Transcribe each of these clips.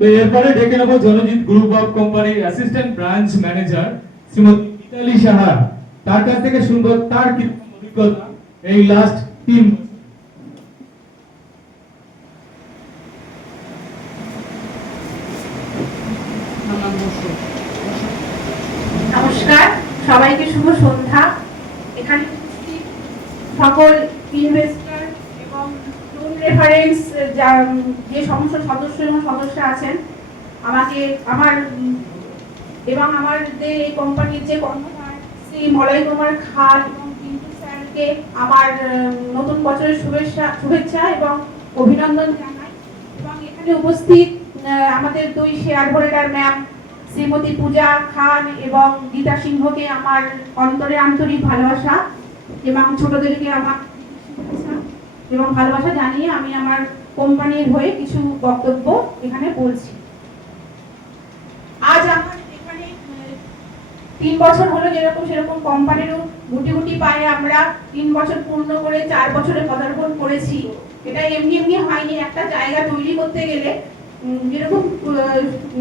তো এরপরে ডেকে নেব জনজিৎ গ্রুপ অফ কোম্পানির assistant branch manager Shrimati Mitali Saha. তার কাছ থেকে শুনবো তার কি অভিজ্ঞতা এই লাস্ট 3 বছর। নমস্কার, সবাইকে শুভ সন্ধ্যা। এখানে সকল ইনভেস্টর এবং লোন রেফারেন্স যে সমস্ত সদস্য এবং সদস্য আছেন, আমার আমাদের এই কোম্পানির যে কর্মধার শ্রী মলয় কুমার খান এবং পিন্টু স্যারকে আমার নতুন বছরের শুভেচ্ছা এবং অভিনন্দন জানাই। এবং এখানে উপস্থিত আমাদের দুই শেয়ার হোল্ডার ম্যাম শ্রীমতী পূজা খান এবং গীতা সিংহকে আমার অন্তরে আন্তরিক ভালোবাসা এবং ছোটদেরকে আমার শুভেচ্ছা এবং ভালোবাসা জানিয়ে আমি আমার কোম্পানির হয়ে কিছু বক্তব্য এখানে বলছি। আজ আমার এখানে 3 বছর হলো, যেরকম সেরকম কোম্পানিরও গুটি গুটি পায়ে আমরা 3 বছর পূর্ণ করে 4 বছরে পদার্পণ করেছি। এটা এমনি এমনি হয়নি। একটা জায়গা তৈরি করতে গেলে যেরকম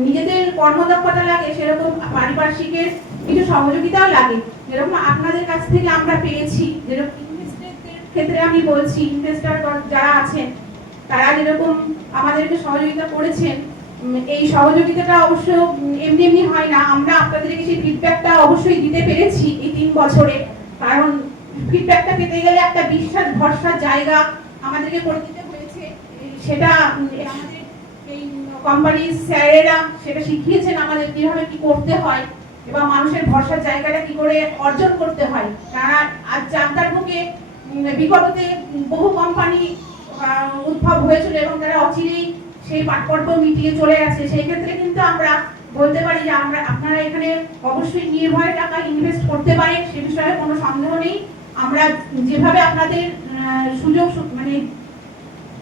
নিজেদের কর্মদক্ষতা লাগে, সেরকম পারিপার্শ্বিকের কিছু সহযোগিতাও লাগে। যেরকম আপনাদের কাছ থেকে আমরা পেয়েছি, যেরকম ইনভেস্টরদের ক্ষেত্রে আমি বলছি, ইনভেস্টর যারা আছেন তারা যেরকম আমাদেরকে সহযোগিতা করেছেন, এই সহযোগিতাটা অবশ্য এমনি এমনি হয় না। আমরা আপনাদেরকে সেই ফিডব্যাকটা অবশ্যই দিতে পেরেছি এই 3 বছরে। কারণ ফিডব্যাকটা পেতে গেলে একটা বিশ্বাস ভরসার জায়গা আমাদেরকে করে দিতে হয়েছে। সেটা আমাদের এই কোম্পানির স্যারেরা সেটা শিখিয়েছেন আমাদের কিভাবে কি করতে হয় এবং মানুষের ভরসার জায়গাটা কি করে অর্জন করতে হয়। কারণ আজ জানতার মুখে বিগততে বহু কোম্পানি উদ্ভব হয়েছিল এবং তারা অচিরেই সেই পাঠপর্ব মিটিয়ে চলে গেছে। সেই ক্ষেত্রে কিন্তু আমরা বলতে পারি যে আপনারা এখানে অবশ্যই নির্ভয়ে টাকা ইনভেস্ট করতে পারেন, সে বিষয়ে কোনো সন্দেহ নেই। আমরা যেভাবে আপনাদের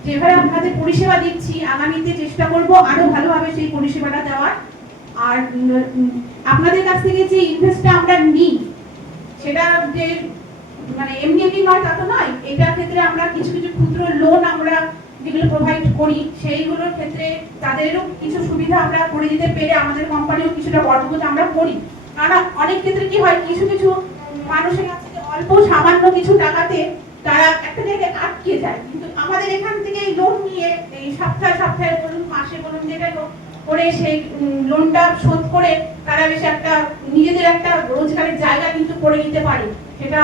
যেভাবে আপনাদের পরিষেবা দিচ্ছি, আগামীতে চেষ্টা করব আরো ভালোভাবে সেই পরিষেবাটা দেওয়ার। আর আপনাদের কাছ থেকে যে ইনভেস্টটা আমরা নিই, সেটা যে এমনি এমনি নয় তা তো নয়। এটার ক্ষেত্রে আমরা কিছু কিছু ক্ষুদ্র লোন আমরা যেগুলো প্রোভাইড করি, সেইগুলোর ক্ষেত্রে তাদেরও কিছু সুবিধা আমরা করে দিতে পেরে আমাদের কোম্পানিও কিছুটা বড়বোধ আমরা করি। কারণ অনেক ক্ষেত্রে কি হয়, কিছু কিছু মানুষের কাছে অল্প সামান্য কিছু টাকাতে তারা একটা জায়গায় আটকে যায়। কিন্তু আমাদের এখান থেকে লোন নিয়ে এই সপ্তাহে বলুন, মাসে বলুন, যেটা করে সেই লোনটা শোধ করে তারা বেশ একটা নিজেদের একটা রোজগারের জায়গা কিন্তু করে নিতে পারে। সেটা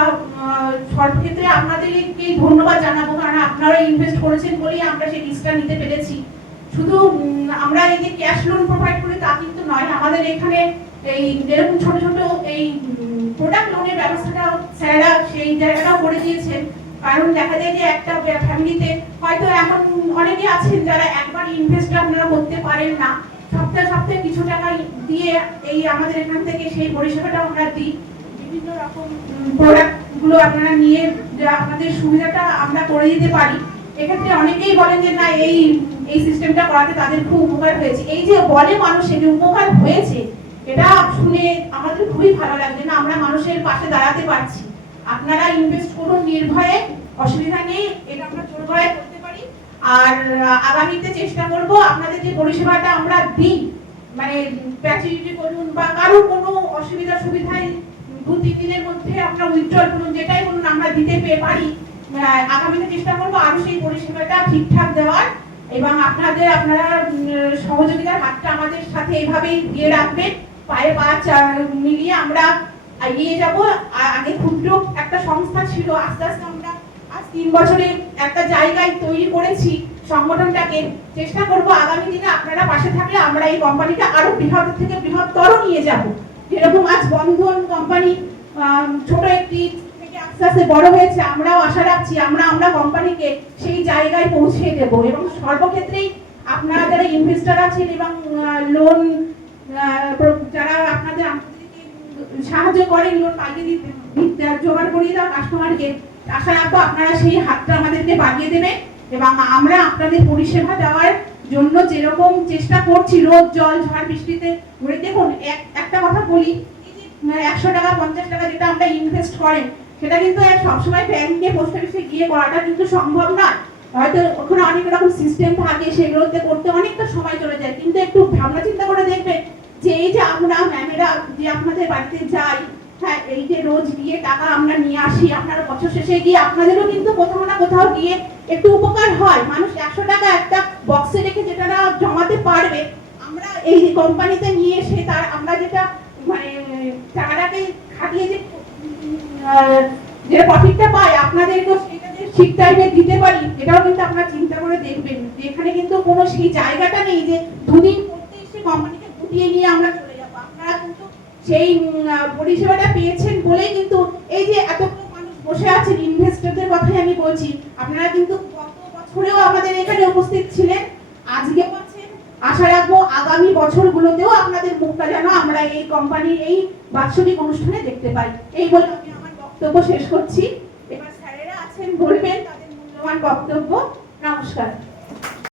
সর্বক্ষেত্রে আপনাদেরকে ধন্যবাদ জানাবো, কারণ আপনারা ইনভেস্ট করেছেন বলেই আমরা সেই রিস্কটা নিতে পেরেছি। শুধু আমরা এই যে ক্যাশ লোন প্রোভাইড করি তা কিন্তু নয়, আমাদের এখানে এই যেরকম ছোট ছোট এই প্রোডাক্ট লোনের ব্যবস্থাটা স্যাররা সেই জায়গাটাও করে দিয়েছেন। কারণ দেখা যায় যে একটা ফ্যামিলিতে হয়তো এখন অনেকে আছেন যারা একবার ইনভেস্ট আপনারা করতে পারেন না, সপ্তাহে কিছু টাকা দিয়ে এই আমাদের এখান থেকে সেই পরিষেবাটা আমরা দিই। বিভিন্ন রকম প্রোডাক্ট গুলো আপনারা নিয়ে আপনাদের সুবিধাটা আমরা করে দিতে পারি। এক্ষেত্রে অনেকেই বলেন যে না, এই সিস্টেমটা করাতে তাদের খুব উপকার হয়েছে। এই যে বলে মানুষ যে উপকার হয়েছে, এটা শুনে আমাদের খুবই ভালো লাগছে। না, আমরা মানুষের পাশে দাঁড়াতে পারছি। আপনারা ইনভেস্ট করুন নির্ভয়ে, অসুবিধা নেই, এটা আমরা জোরগলায় করতে পারি। আর আগামীতে চেষ্টা করব আপনাদের যে পরিষেবাটা আমরা দিই, প্যাচুরিটি করুন বা কারো কোনো সুবিধায় 2-3 দিনের মধ্যে আপনারা উইথড্রল করুন, যেটাই বলুন আমরা দিতে পারি। আগামীতে চেষ্টা করব আরো সেই পরিষেবাটা ঠিকঠাক দেওয়ার এবং আপনারা সহযোগিতার হাতটা আমাদের সাথে এইভাবেই দিয়ে রাখবেন। পায়ে পা মিলিয়ে আমরা এগিয়ে যাব। আগে ক্ষুদ্র একটা সংস্থা ছিল, আস্তে আস্তে আমরা আজ 3 বছরে একটা জায়গায় তৈরি করেছি সংগঠনটাকে। চেষ্টা করব আগামী দিনে আপনারা পাশে থাকলে আমরা এই কোম্পানিটা আরো বৃহৎ থেকে বৃহত্তর নিয়ে যাব। যেরকম আজ বন্ধন কোম্পানি ছোট একটি থেকে আস্তে আস্তে বড় হয়েছে, আমরাও আশা রাখছি আমরা কোম্পানিকে সেই জায়গায় পৌঁছে দেব। এবং সর্বক্ষেত্রেই আপনারা যারা ইনভেস্টর আছেন এবং লোন যারা আপনাদের সাহায্য করেন, লোন পাইয়ে জোগাড় করিয়ে দেওয়া কাস্টমারকে, আশা রাখবো আপনারা সেই হাতটা আমাদেরকে বাড়িয়ে দেবেন এবং আমরা আপনাদের পরিষেবা দেওয়ার জন্য যেরকম চেষ্টা করছি, রোদ জল ঝড় বৃষ্টিতে ঘুরে। দেখুন, একটা কথা বলি, 100 টাকা 50 টাকা যেটা আমরা ইনভেস্ট করেন, সেটা কিন্তু সবসময় ব্যাংকে পোস্ট অফিসে গিয়ে করাটা কিন্তু সম্ভব নয়। হয়তো ওখানে অনেক রকম সিস্টেম থাকে, সেগুলোতে করতে অনেকটা সময় চলে যায়, কিন্তু একটু ভাবনা চিন্তা করে দেখবেন যে এই যে আমরা ম্যামেরা যে আপনাদের বাড়িতে যাই, হ্যাঁ এই যে রোজ গিয়ে টাকা আমরা নিয়ে আসি, আপনারা বছর শেষে গিয়ে আপনাদেরও কিন্তু কোথাও না কোথাও গিয়ে একটু উপকার হয়। মানুষ 100 টাকা একটা বক্সে রেখে যেটা না জমাতে পারবে, আমরা এই কোম্পানিতে নিয়ে এসে তার আমরা যেটা মানে টাকাটাকে খাটিয়ে যে যে প্রফিটটা পাই আপনাদেরকেও সেটা যে ঠিক টাইমে দিতে পারি, এটাও কিন্তু আপনারা চিন্তা করে দেখবেন যে এখানে কিন্তু কোনো সেই জায়গাটা নেই যে দুদিন করতে এসে কোম্পানিকে গুটিয়ে নিয়ে আমরা চলে যাবো। আপনারা কিন্তু সেই পরিষেবাটা পেয়েছেন বলেই কিন্তু এই যে এতগুলো মানুষ বসে আছেন, ইনভেস্টরদের কথাই আমি বলছি, আপনারা কিন্তু গত বছরেও আমাদের এখানে উপস্থিত ছিলেন, আজকেও আছেন। আশা রাখবো আগামী বছরগুলোতেও আপনাদের মুখটা যেন আমরা এই কোম্পানির এই বাৎসরিক অনুষ্ঠানে দেখতে পাই। এই বলে আমি আমার বক্তব্য শেষ করছি। এবার স্যারেরা আছেন, বলবেন তাদের মূল্যবান বক্তব্য। নমস্কার।